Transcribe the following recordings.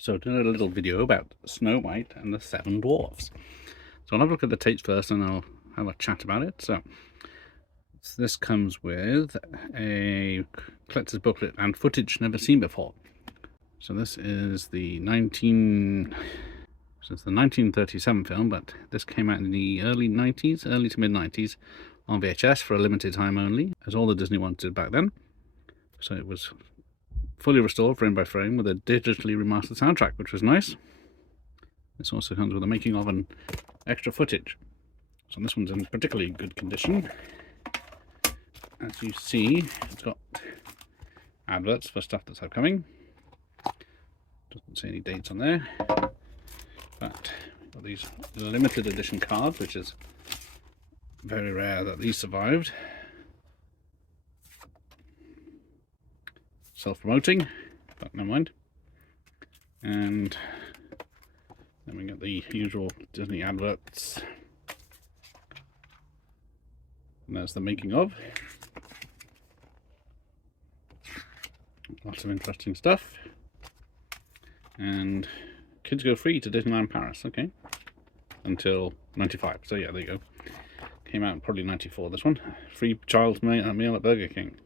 So I did a little video about Snow White and the Seven Dwarfs. So I'll have a look at the tapes first and I'll have a chat about it. So this comes with a collector's booklet and footage never seen before. So this is the 1937 film, but this came out in the early to mid 90s on VHS for a limited time only, as all the Disney ones did back then. So it was fully restored frame by frame with a digitally remastered soundtrack, which was nice. This also comes with a making of and extra footage. So this one's in particularly good condition. As you see, it's got adverts for stuff that's upcoming. Doesn't say any dates on there. But we've got these limited edition cards, which is very rare that these survived. Self-promoting, but never mind. And then we get the usual Disney adverts. And there's the making of. Lots of interesting stuff. And kids go free to Disneyland Paris, okay. Until 95, so yeah, there you go. Came out probably 94, this one. Free child's meal at Burger King.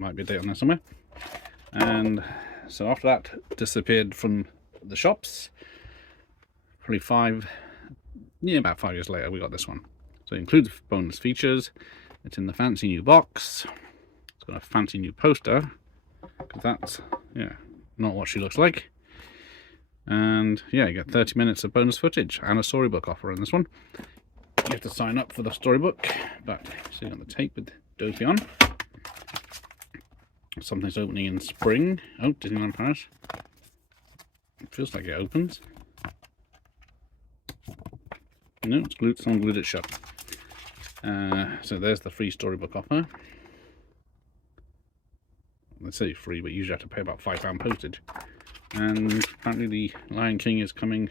Might be a date on there somewhere. And so after that, disappeared from the shops. Probably about 5 years later, we got this one. So it includes bonus features. It's in the fancy new box. It's got a fancy new poster, because that's, yeah, not what she looks like. And yeah, you get 30 minutes of bonus footage and a storybook offer in this one. You have to sign up for the storybook, but see on the tape with Dopey on. Something's opening in spring. Oh, Disneyland Paris. It feels like it opens. No, it's glued. Someone glued it shut. So there's the free storybook offer. They say free, but you usually have to pay about £5 postage. And apparently the Lion King is coming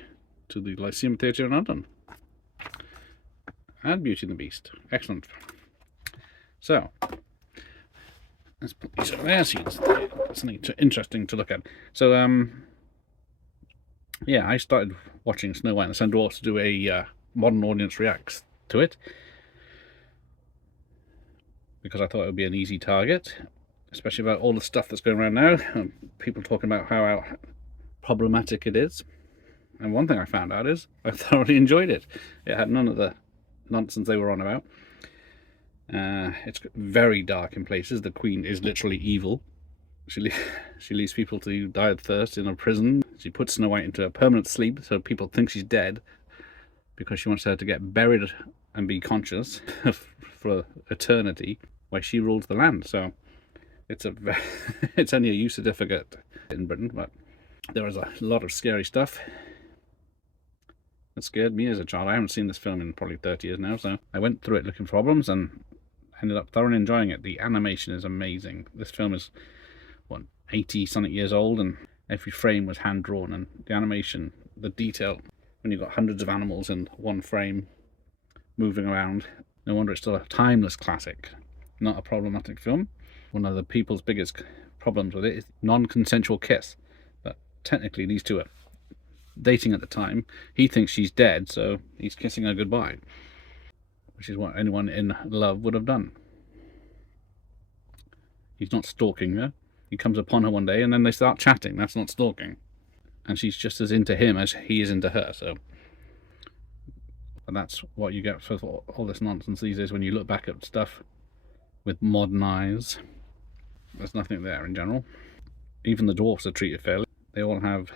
to the Lyceum Theatre in London. And Beauty and the Beast. Excellent. So let's put these over there so you can see something interesting to look at. So yeah, I started watching Snow White and the Seven Dwarfs to do a modern audience reacts to it, because I thought it would be an easy target, especially about all the stuff that's going around now. People talking about how problematic it is. And one thing I found out is I thoroughly enjoyed it. It had none of the nonsense they were on about. It's very dark in places. The Queen is literally evil. She leaves people to die of thirst in a prison. She puts Snow White into a permanent sleep so people think she's dead, because she wants her to get buried and be conscious for eternity while she rules the land. So it's it's only a use certificate in Britain, but there was a lot of scary stuff that scared me as a child. I haven't seen this film in probably 30 years now, so I went through it looking for problems and ended up thoroughly enjoying it. The animation is amazing. This film is, what, 80-something years old, and every frame was hand-drawn, and the animation, the detail, when you've got hundreds of animals in one frame moving around, no wonder it's still a timeless classic, not a problematic film. One of the people's biggest problems with it is non-consensual kiss, but technically these two are dating at the time. He thinks she's dead, so he's kissing her goodbye, which is what anyone in love would have done. He's not stalking her. He comes upon her one day and then they start chatting. That's not stalking. And she's just as into him as he is into her. So, and that's what you get for all this nonsense these days when you look back at stuff with modern eyes. There's nothing there in general. Even the dwarfs are treated fairly. They all have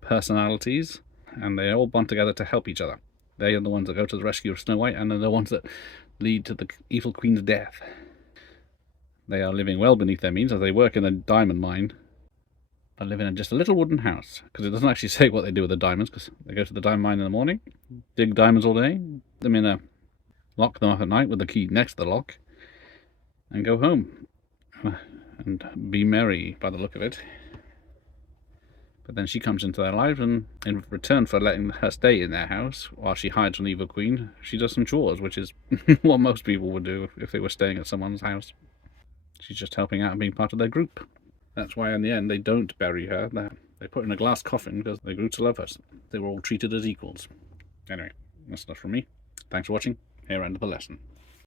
personalities and they all bond together to help each other. They are the ones that go to the rescue of Snow White, and they're the ones that lead to the evil Queen's death. They are living well beneath their means as they work in a diamond mine, but live in just a little wooden house, because it doesn't actually say what they do with the diamonds, because they go to the diamond mine in the morning, dig diamonds all day, lock them up at night with the key next to the lock, and go home and be merry by the look of it. But then she comes into their lives, and in return for letting her stay in their house while she hides from the evil Queen, she does some chores, which is what most people would do if they were staying at someone's house. She's just helping out and being part of their group. That's why in the end they don't bury her. They put her in a glass coffin because they grew to love her. They were all treated as equals. Anyway, that's enough from me. Thanks for watching. Here ended the lesson.